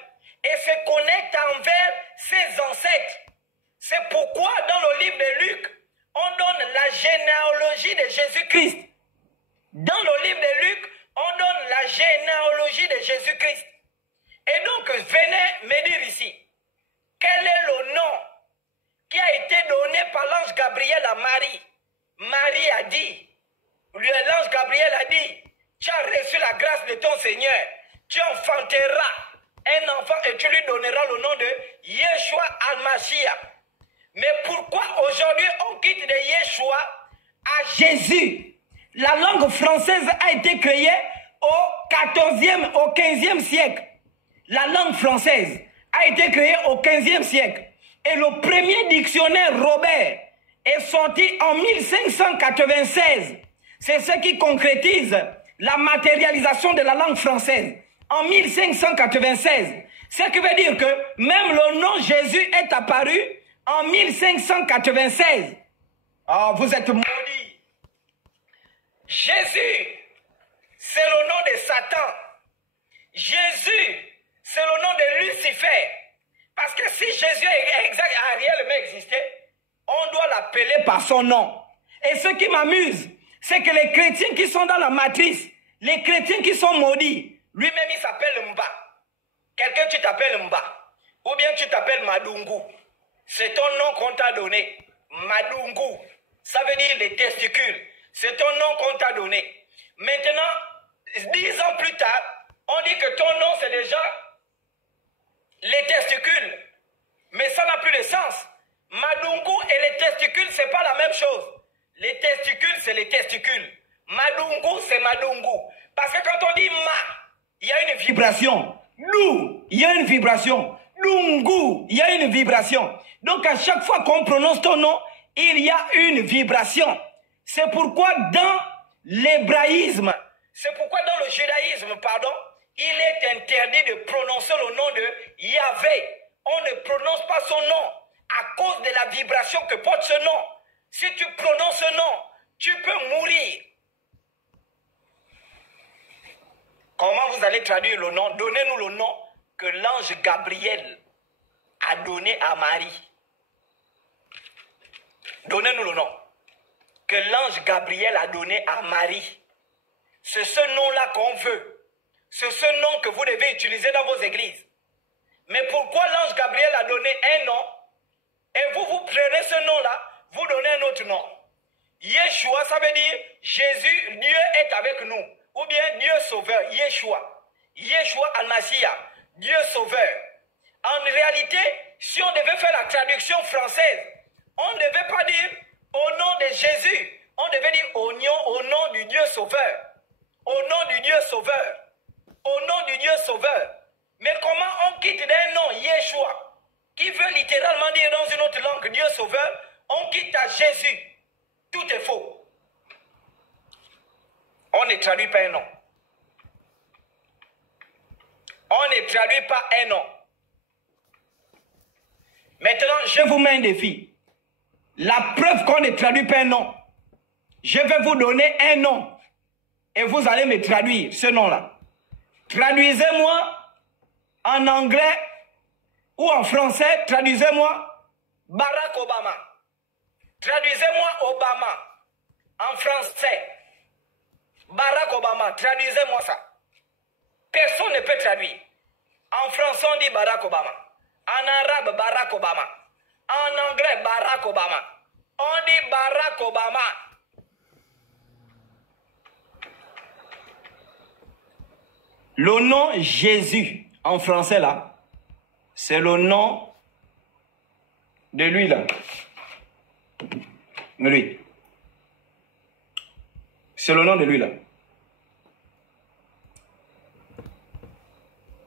et se connecte envers ses ancêtres. C'est pourquoi dans le livre de Luc, on donne la généalogie de Jésus-Christ. Dans le livre de Luc, on donne la généalogie de Jésus-Christ. Et donc, venez me dire ici, quel est le nom qui a été donné par l'ange Gabriel à Marie? Marie a dit, l'ange Gabriel a dit, tu as reçu la grâce de ton Seigneur, tu enfanteras un enfant et tu lui donneras le nom de Yeshua al-Mashiach. Mais pourquoi aujourd'hui on quitte de Yeshua à Jésus? La langue française a été créée au 14e, au 15e siècle. La langue française a été créée au 15e siècle. Et le premier dictionnaire Robert est sorti en 1596. C'est ce qui concrétise la matérialisation de la langue française. En 1596. Ce qui veut dire que même le nom Jésus est apparu en 1596. Oh, vous êtes maudits. Jésus, c'est le nom de Satan. Jésus, c'est le nom de Lucifer. Parce que si Jésus a réellement existé, on doit l'appeler par son nom. Et ce qui m'amuse, c'est que les chrétiens qui sont dans la matrice, les chrétiens qui sont maudits, lui-même il s'appelle Mba. Quelqu'un tu t'appelles Mba. Ou bien tu t'appelles Madungu. C'est ton nom qu'on t'a donné. Madungu. Ça veut dire les testicules. C'est ton nom qu'on t'a donné. Maintenant, 10 ans plus tard, on dit que ton nom c'est déjà les testicules. Mais ça n'a plus de sens. Madungu et les testicules, c'est pas la même chose. Les testicules, c'est les testicules. Madungu, c'est Madungu. Parce que quand on dit Ma, il y a une vibration. Lou, il y a une vibration. Lungu, il y a une vibration. Donc à chaque fois qu'on prononce ton nom, il y a une vibration. C'est pourquoi dans l'hébraïsme, c'est pourquoi dans le judaïsme, pardon, il est interdit de prononcer le nom de Yahvé. On ne prononce pas son nom à cause de la vibration que porte ce nom. Si tu prononces ce nom, tu peux mourir. Comment vous allez traduire le nom? Donnez-nous le nom que l'ange Gabriel a donné à Marie. Donnez-nous le nom que l'ange Gabriel a donné à Marie. C'est ce nom-là qu'on veut. C'est ce nom que vous devez utiliser dans vos églises. Mais pourquoi l'ange Gabriel a donné un nom et vous prenez ce nom-là, vous donnez un autre nom? Yeshua, ça veut dire Jésus, Dieu est avec nous. Ou bien Dieu sauveur, Yeshua. Yeshua al-Mashiach, Dieu sauveur. En réalité, si on devait faire la traduction française, on ne devait pas dire au nom de Jésus. On devait dire au nom du Dieu sauveur. Au nom du Dieu sauveur. Au nom du Dieu sauveur. Mais comment on quitte d'un nom, Yeshua, qui veut littéralement dire dans une autre langue Dieu sauveur, on quitte à Jésus. Tout est faux. On ne traduit pas un nom. On ne traduit pas un nom. Maintenant, je vous mets un défi. La preuve qu'on ne traduit pas un nom. Je vais vous donner un nom et vous allez me traduire ce nom-là. Traduisez-moi en anglais ou en français, traduisez-moi Barack Obama. Traduisez-moi Obama en français. Barack Obama, traduisez-moi ça. Personne ne peut traduire. En français, on dit Barack Obama. En arabe, Barack Obama. En anglais, Barack Obama. On dit Barack Obama. Le nom Jésus, en français, là, c'est le nom de lui, là. De lui. C'est le nom de lui, là.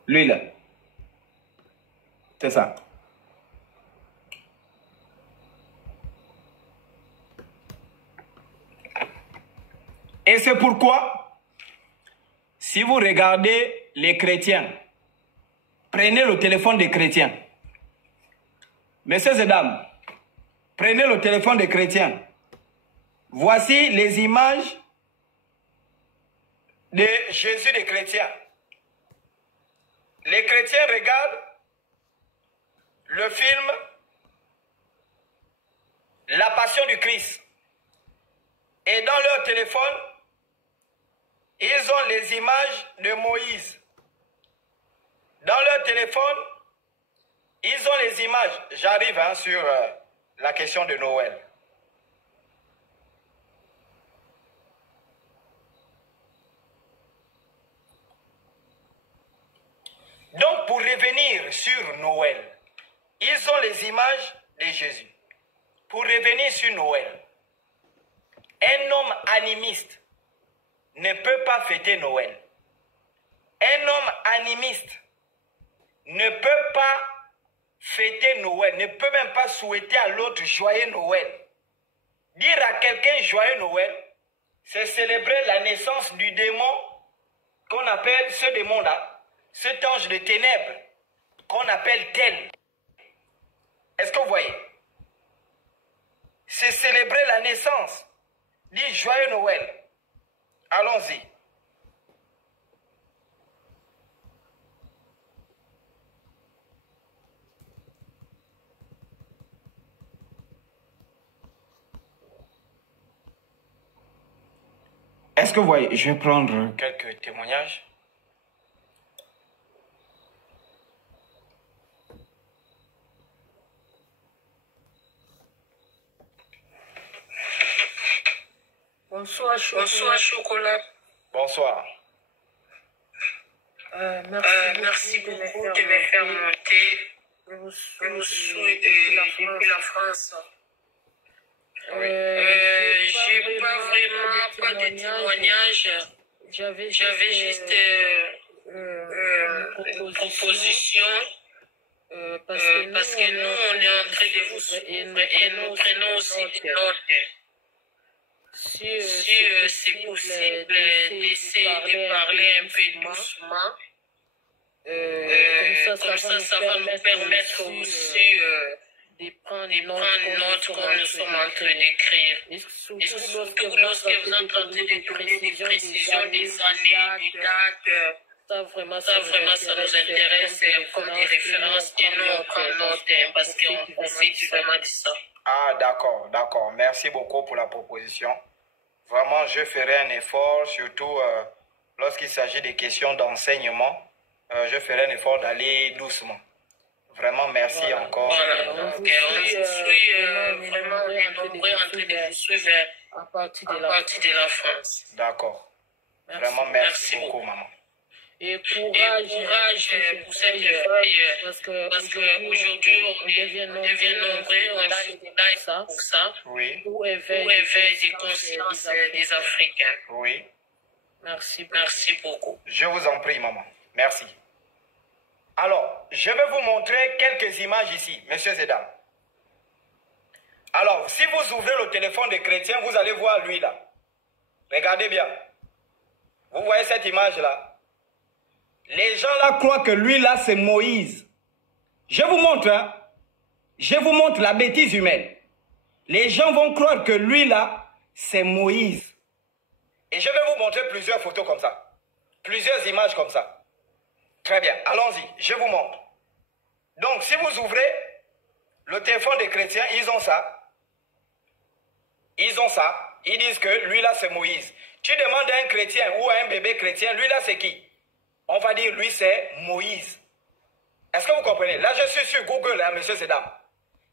Lui, là. C'est ça. Et c'est pourquoi, si vous regardez les chrétiens, prenez le téléphone des chrétiens. Messieurs et dames, prenez le téléphone des chrétiens. Voici les images de Jésus des chrétiens. Les chrétiens regardent le film La Passion du Christ. Et dans leur téléphone, ils ont les images de Moïse. Dans leur téléphone, ils ont les images. J'arrive sur la question de Noël. Donc, pour revenir sur Noël, ils ont les images de Jésus. Pour revenir sur Noël, un homme animiste ne peut pas fêter Noël. Un homme animiste ne peut pas fêter Noël, ne peut même pas souhaiter à l'autre joyeux Noël. Dire à quelqu'un joyeux Noël, c'est célébrer la naissance du démon qu'on appelle ce démon-là, cet ange de ténèbres qu'on appelle tel. Est-ce que vous voyez? C'est célébrer la naissance. Dis joyeux Noël. Allons-y. Est-ce que vous voyez? Je vais prendre quelques témoignages. Bonsoir, Chocolat. Bonsoir. Merci beaucoup de me faire monter le souhait depuis la France. J'ai pas vraiment de témoignage. J'avais juste une proposition. Parce que nous, on est en train de vous suivre et nous prenons aussi des notes. Si c'est possible d'essayer de parler un peu doucement, comme ça va nous permettre aussi de prendre note comme nous sommes en train d'écrire. Et surtout lorsque vous entendez de donner des précisions, des années, des dates, ça vraiment ça nous intéresse comme des références et nous on prend note parce qu'on fait vraiment de ça. Ah d'accord, d'accord. Merci beaucoup pour la proposition. Vraiment, je ferai un effort, surtout lorsqu'il s'agit des questions d'enseignement. Je ferai un effort d'aller doucement. Vraiment, merci encore. Voilà, donc on suit vraiment, on est nombreux en train de vous suivre à partir de la France. D'accord. Vraiment, merci beaucoup, maman. Et courage pour cette feuille, parce qu'aujourd'hui, on devient nombreux, on fait pour ça, oui. Pour éveiller des consciences des Africains. Oui. Merci beaucoup. Je vous en prie, maman. Merci. Alors, je vais vous montrer quelques images ici, messieurs et dames. Alors, si vous ouvrez le téléphone des chrétiens, vous allez voir lui là. Regardez bien. Vous voyez cette image-là? Les gens là croient que lui là c'est Moïse. Je vous montre, hein. Je vous montre la bêtise humaine. Les gens vont croire que lui là c'est Moïse. Et je vais vous montrer plusieurs photos comme ça. Plusieurs images comme ça. Très bien, allons-y, je vous montre. Donc, si vous ouvrez le téléphone des chrétiens, ils ont ça. Ils ont ça. Ils disent que lui là, c'est Moïse. Tu demandes à un chrétien ou à un bébé chrétien, lui là, c'est qui? On va dire, lui, c'est Moïse. Est-ce que vous comprenez? Là, je suis sur Google, hein, messieurs et dames.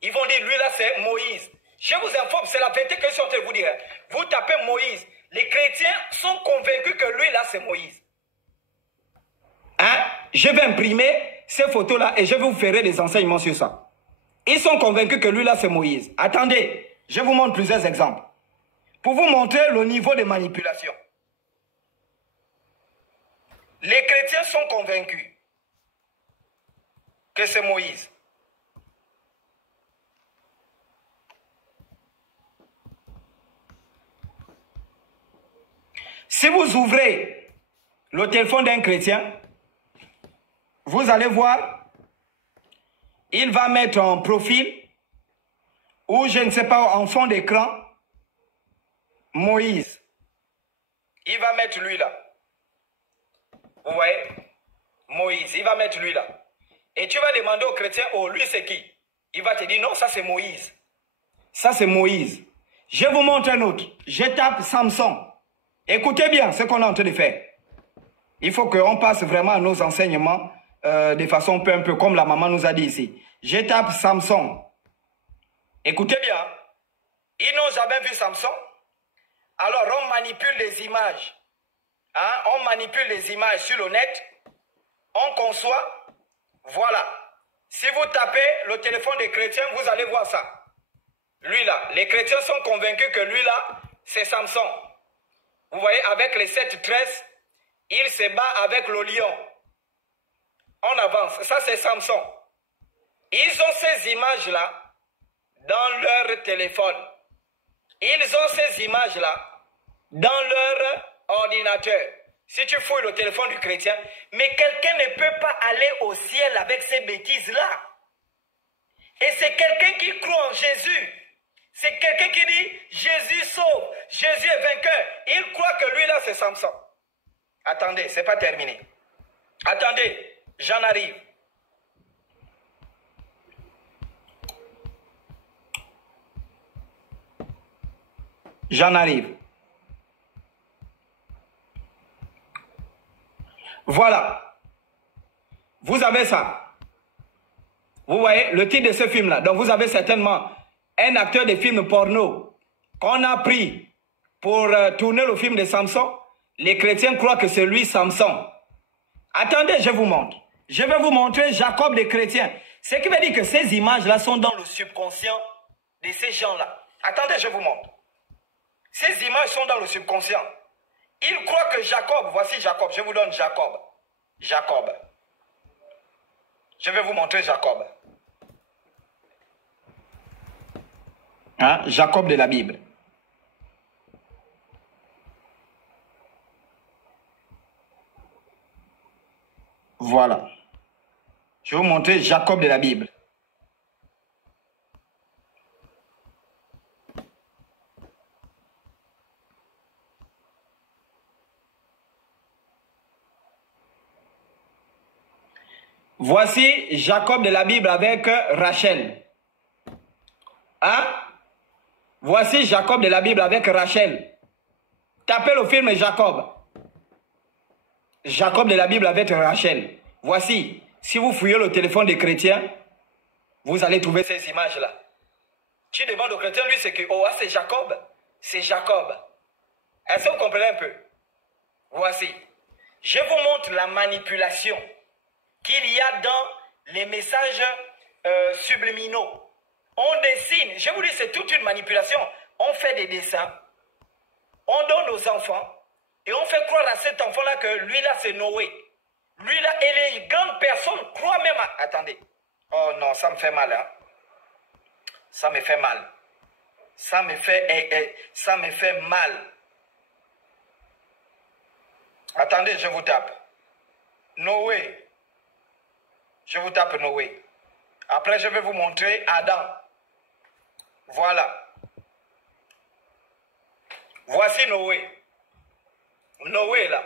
Ils vont dire, lui là, c'est Moïse. Je vous informe, c'est la vérité que je suis en train de vous dire. Vous tapez Moïse. Les chrétiens sont convaincus que lui là, c'est Moïse. Hein? Je vais imprimer ces photos-là et je vais vous faire des enseignements sur ça. Ils sont convaincus que lui là, c'est Moïse. Attendez, je vous montre plusieurs exemples. Pour vous montrer le niveau de manipulation. Les chrétiens sont convaincus que c'est Moïse. Si vous ouvrez le téléphone d'un chrétien, vous allez voir, il va mettre en profil, ou je ne sais pas, en fond d'écran, Moïse. Il va mettre lui là. Vous voyez? Moïse, il va mettre lui là. Et tu vas demander au chrétien, oh, lui c'est qui? Il va te dire, non, ça c'est Moïse. Ça c'est Moïse. Je vous montre un autre. Je tape Samson. Écoutez bien ce qu'on est en train de faire. Il faut qu'on passe vraiment à nos enseignements de façon un peu comme la maman nous a dit ici. Je tape Samson. Écoutez bien. Ils n'ont jamais vu Samson. Alors on manipule les images. Hein? On manipule les images sur le net. On conçoit. Voilà. Si vous tapez le téléphone des chrétiens, vous allez voir ça. Lui là. Les chrétiens sont convaincus que lui là, c'est Samson. Vous voyez, avec les 7 tresses, il se bat avec le lion. On avance. Ça, c'est Samson. Ils ont ces images-là dans leur téléphone. Ils ont ces images-là dans leur ordinateur. Si tu fouilles le téléphone du chrétien, mais quelqu'un ne peut pas aller au ciel avec ces bêtises-là. Et c'est quelqu'un qui croit en Jésus. C'est quelqu'un qui dit, Jésus sauve, Jésus est vainqueur. Il croit que lui là, c'est Samson. Attendez, c'est pas terminé. Attendez, j'en arrive. J'en arrive. Voilà. Vous avez ça. Vous voyez le titre de ce film-là. Donc vous avez certainement un acteur de film porno qu'on a pris pour tourner le film de Samson. Les chrétiens croient que c'est lui Samson. Attendez, je vous montre. Je vais vous montrer Jacob des chrétiens. Ce qui veut dire que ces images-là sont dans le subconscient de ces gens-là. Attendez, je vous montre. Ces images sont dans le subconscient. Ils croient que Jacob, voici Jacob, je vous donne Jacob. Jacob. Je vais vous montrer Jacob. Hein? Jacob de la Bible. Voilà. Je vais vous montrer Jacob de la Bible. Voici Jacob de la Bible avec Rachel. Hein? Voici Jacob de la Bible avec Rachel. Tapez le film Jacob. Jacob de la Bible avec Rachel. Voici, si vous fouillez le téléphone des chrétiens, vous allez trouver ces images-là. Tu demandes aux chrétiens, lui, c'est que, oh, c'est Jacob. C'est Jacob. Est-ce que vous comprenez un peu? Voici. Je vous montre la manipulation qu'il y a dans les messages subliminaux. On dessine, je vous dis, c'est toute une manipulation. On fait des dessins, on donne aux enfants, et on fait croire à cet enfant-là que lui là c'est Noé. Lui là, et les grandes personnes croient même à... Attendez. Oh non, ça me fait mal. Hein? Ça me fait mal. Ça me fait mal. Attendez, je vous tape. Noé. Je vous tape Noé. Après, je vais vous montrer Adam. Voilà. Voici Noé. Noé là.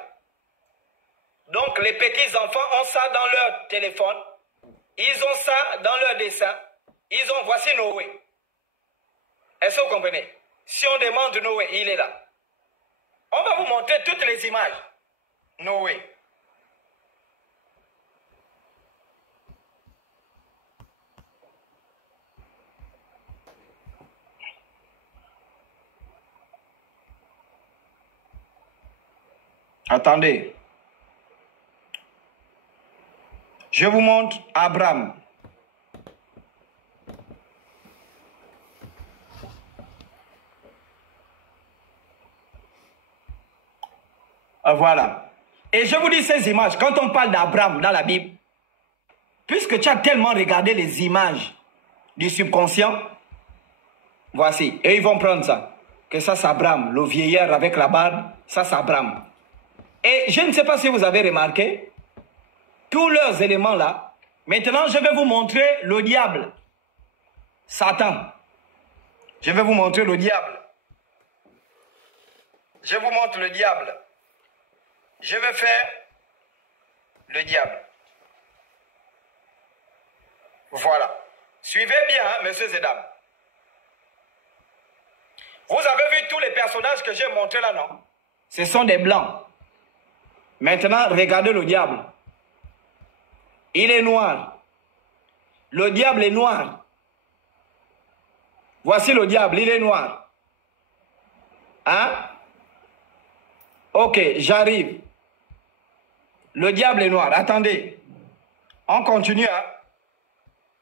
Donc les petits-enfants ont ça dans leur téléphone. Ils ont ça dans leur dessin. Ils ont, voici Noé. Est-ce que vous comprenez? Si on demande Noé, il est là. On va vous montrer toutes les images. Noé. Attendez. Je vous montre Abraham. Voilà. Et je vous dis ces images, quand on parle d'Abraham dans la Bible, puisque tu as tellement regardé les images du subconscient, voici. Et ils vont prendre ça. Que ça, c'est Abraham, le vieillard avec la barbe, ça, c'est Abraham. Et je ne sais pas si vous avez remarqué, tous leurs éléments là, maintenant je vais vous montrer le diable, Satan. Je vais vous montrer le diable. Je vous montre le diable. Je vais faire le diable. Voilà. Suivez bien, hein, messieurs et dames. Vous avez vu tous les personnages que j'ai montrés là, non? Ce sont des blancs. Maintenant, regardez le diable. Il est noir. Le diable est noir. Voici le diable, il est noir. Hein? Ok, j'arrive. Le diable est noir. Attendez. On continue. Hein?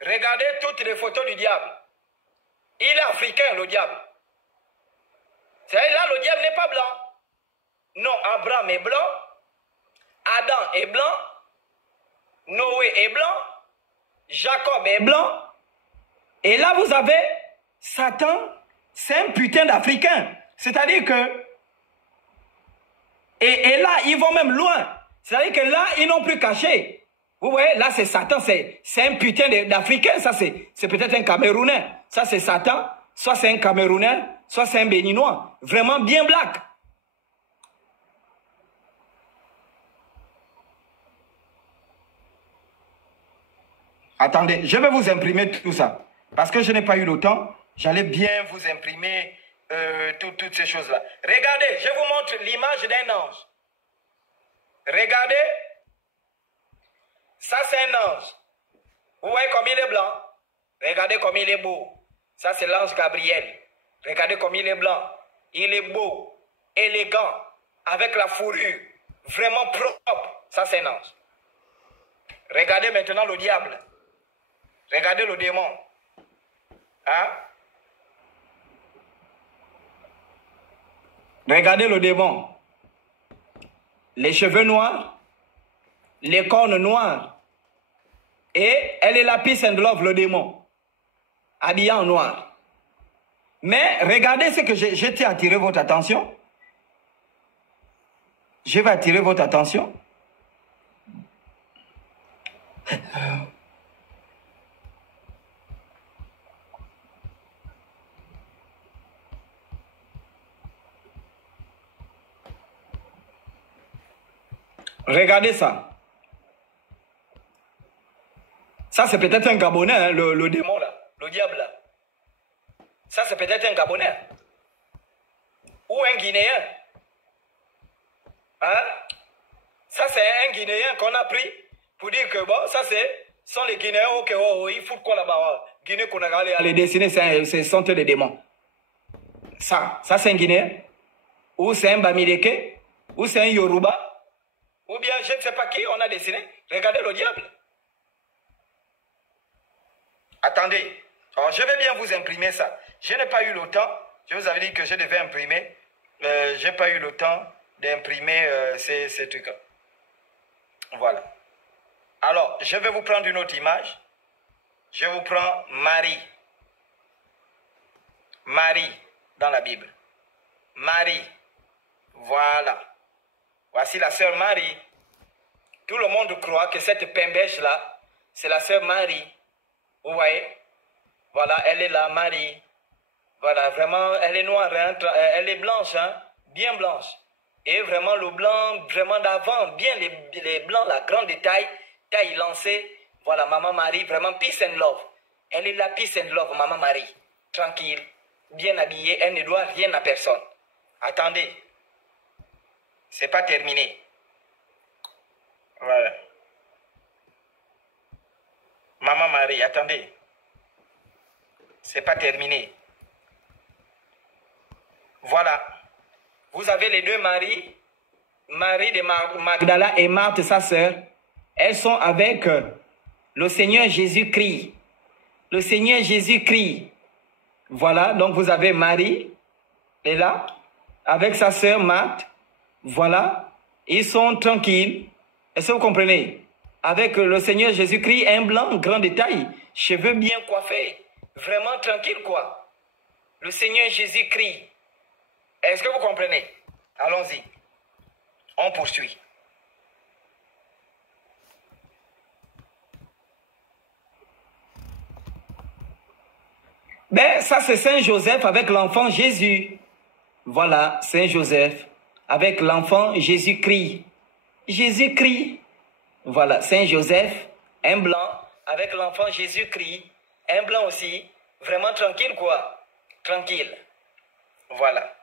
Regardez toutes les photos du diable. Il est africain, le diable. C'est là, le diable n'est pas blanc. Non, Abraham est blanc. Adam est blanc. Noé est blanc. Jacob est blanc. Et là, vous avez Satan. C'est un putain d'Africain. C'est-à-dire que... Et là, ils vont même loin. C'est-à-dire que là, ils n'ont plus caché. Vous voyez, là, c'est Satan. C'est un putain d'Africain. Ça, c'est peut-être un Camerounais. Ça, c'est Satan. Soit c'est un Camerounais, soit c'est un Béninois. Vraiment bien black. Attendez, je vais vous imprimer tout ça. Parce que je n'ai pas eu le temps. J'allais bien vous imprimer toutes ces choses-là. Regardez, je vous montre l'image d'un ange. Regardez. Ça, c'est un ange. Vous voyez comme il est blanc. Regardez comme il est beau. Ça, c'est l'ange Gabriel. Regardez comme il est blanc. Il est beau, élégant, avec la fourrure, vraiment propre. Ça, c'est un ange. Regardez maintenant le diable. Regardez le démon. Hein? Regardez le démon. Les cheveux noirs, les cornes noires. Et elle est la peace and love, le démon. Habillé en noir. Mais regardez ce que je t'ai attiré votre attention. Je vais attirer votre attention. Regardez ça. Ça, c'est peut-être un Gabonais, hein, le démon là, le diable là. Ça, c'est peut-être un Gabonais. Ou un Guinéen. Hein? Ça, c'est un Guinéen qu'on a pris pour dire que, bon, ça, sont les Guinéens, ok, oh, ils foutent quoi là-bas? Guinée qu'on a allé dessiner, c'est sont des démons. Ça c'est un Guinéen. Ou c'est un Bamileke. Ou c'est un Yoruba. Ou bien, je ne sais pas qui on a dessiné. Regardez le diable. Attendez. Alors, je vais bien vous imprimer ça. Je n'ai pas eu le temps. Je vous avais dit que je devais imprimer. Je n'ai pas eu le temps d'imprimer ces trucs-là. Voilà. Alors, je vais vous prendre une autre image. Je vous prends Marie. Marie, dans la Bible. Marie. Voilà. Voici la sœur Marie. Tout le monde croit que cette pembèche-là, c'est la sœur Marie. Vous voyez? Voilà, elle est là, Marie. Voilà, vraiment, elle est noire, hein, elle est blanche, hein, bien blanche. Et vraiment le blanc, vraiment d'avant, bien les blancs, la grande taille lancée. Voilà, Maman Marie, vraiment peace and love. Elle est là, peace and love, Maman Marie. Tranquille, bien habillée, elle ne doit rien à personne. Attendez, c'est pas terminé. Voilà. Maman Marie, attendez. C'est pas terminé. Voilà. Vous avez les deux Marie, Marie de Magdala et Marthe, sa sœur. Elles sont avec le Seigneur Jésus-Christ. Le Seigneur Jésus-Christ. Voilà, donc vous avez Marie, est là, avec sa sœur Marthe. Voilà, ils sont tranquilles. Est-ce que vous comprenez? Avec le Seigneur Jésus-Christ, un blanc, grand détail, cheveux bien coiffés. Vraiment tranquille, quoi. Le Seigneur Jésus-Christ. Est-ce que vous comprenez? Allons-y. On poursuit. Ben, ça c'est Saint Joseph avec l'enfant Jésus. Voilà, Saint Joseph avec l'enfant Jésus-Christ. Jésus-Christ. Voilà, Saint Joseph, un blanc avec l'enfant Jésus-Christ. Un blanc aussi. Vraiment tranquille, quoi. Tranquille. Voilà.